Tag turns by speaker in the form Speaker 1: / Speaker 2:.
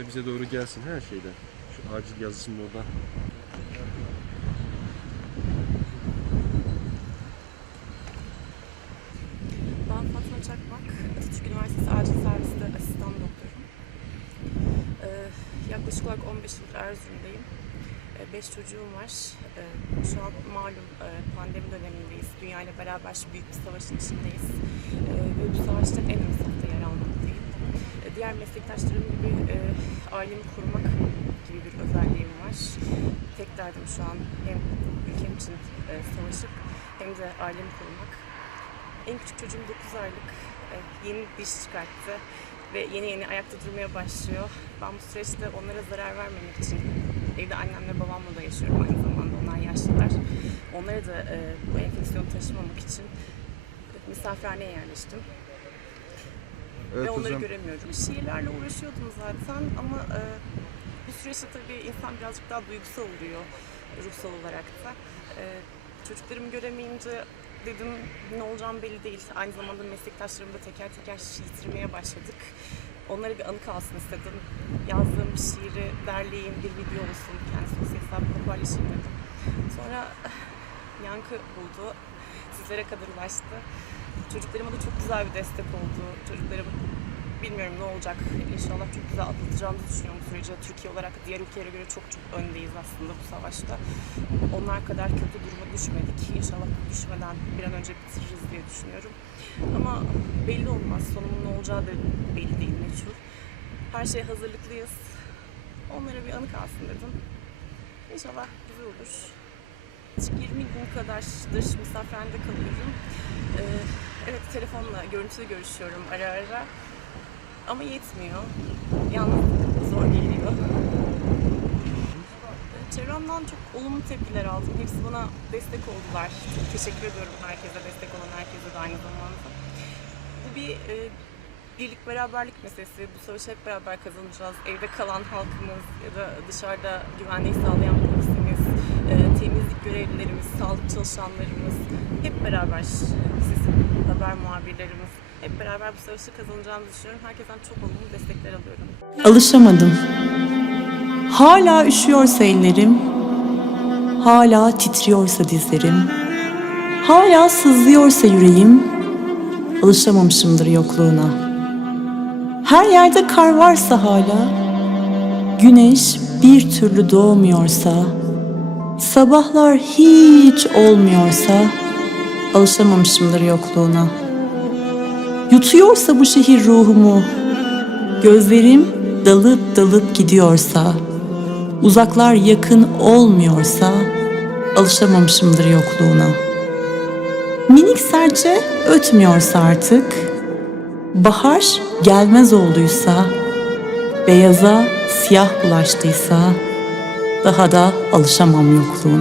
Speaker 1: Şöyle bize doğru gelsin her şeyden. Şu acil yazısının orada.
Speaker 2: Ben Fatma Çakmak, Atatürk Üniversitesi Acil Servis'te asistan doktorum. Ee, yaklaşık olarak 15 yıldır Erzurum'dayım. 5 çocuğum var. Ee, şu an malum e, pandemi dönemindeyiz. Dünya ile beraber büyük bir savaşın içindeyiz. Ee, ve bu savaşta en ön diğer meslektaşlarım gibi e, ailemi korumak gibi bir özelliğim var. Tek derdim şu an hem ülkem için e, savaşıp hem de ailemi korumak. En küçük çocuğum 9 aylık. Ee, Yeni diş çıkarttı ve yeni yeni ayakta durmaya başlıyor. Ben bu süreçte onlara zarar vermemek için evde annemle babamla da yaşıyorum aynı zamanda onlar yaşlılar. Onlara da e, bu enfeksiyonu taşımamak için misafirhaneye yerleştim.
Speaker 3: Evet
Speaker 2: ve onları
Speaker 3: hocam.
Speaker 2: göremiyorum. Şiirlerle uğraşıyordum zaten ama e, bu süreçte tabii insan birazcık daha duygusal oluyor ruhsal olarak da. E, çocuklarımı göremeyince dedim ne olacağım belli değil. Aynı zamanda meslektaşlarımı da teker teker yitirmeye başladık. Onlara bir anı kalsın istedim. Yazdığım bir şiiri derleyeyim, bir video olsun, kendi sosyal hesabımda paylaşayım dedim. Sonra yankı buldu, sizlere kadar ulaştı. Çocuklarıma da çok güzel bir destek oldu. Çocuklarım bilmiyorum ne olacak. İnşallah çok güzel atlatacağımızı düşünüyorum bu süreci. Türkiye olarak diğer ülkelere göre çok çok öndeyiz aslında bu savaşta. Onlar kadar kötü duruma düşmedik. İnşallah düşmeden bir an önce bitiririz diye düşünüyorum. Ama belli olmaz. Sonunun ne olacağı da belli değil meçhul. Her şeye hazırlıklıyız. Onlara bir anı kalsın dedim. İnşallah güzel olur. Yaklaşık 20 gün kadardır misafirhanede kalıyorum. Ee, evet telefonla, görüntülü görüşüyorum ara ara. Ama yetmiyor. Yalnızlık zor geliyor. Çevremden çok olumlu tepkiler aldım. Hepsi bana destek oldular. Teşekkür ediyorum herkese, destek olan herkese de aynı zamanda. Bu bir e, birlik beraberlik meselesi. Bu savaşı hep beraber kazanacağız. Evde kalan halkımız ya da dışarıda güvenliği sağlayan polisimiz, e, temizlik görevlilerimiz, sağlık çalışanlarımız hep beraber sizin haber muhabirlerimiz hep beraber bu savaşı kazanacağımızı düşünüyorum. Herkesten çok olumlu destekler alıyorum.
Speaker 4: Alışamadım. Hala üşüyorsa ellerim, hala titriyorsa dizlerim, hala sızlıyorsa yüreğim, alışamamışımdır yokluğuna. Her yerde kar varsa hala, güneş bir türlü doğmuyorsa, sabahlar hiç olmuyorsa, alışamamışımdır yokluğuna. Yutuyorsa bu şehir ruhumu, Gözlerim dalıp dalıp gidiyorsa, uzaklar yakın olmuyorsa, alışamamışımdır yokluğuna. Minik serçe ötmüyorsa artık, bahar gelmez olduysa, beyaza siyah bulaştıysa, daha da alışamam yokluğuna.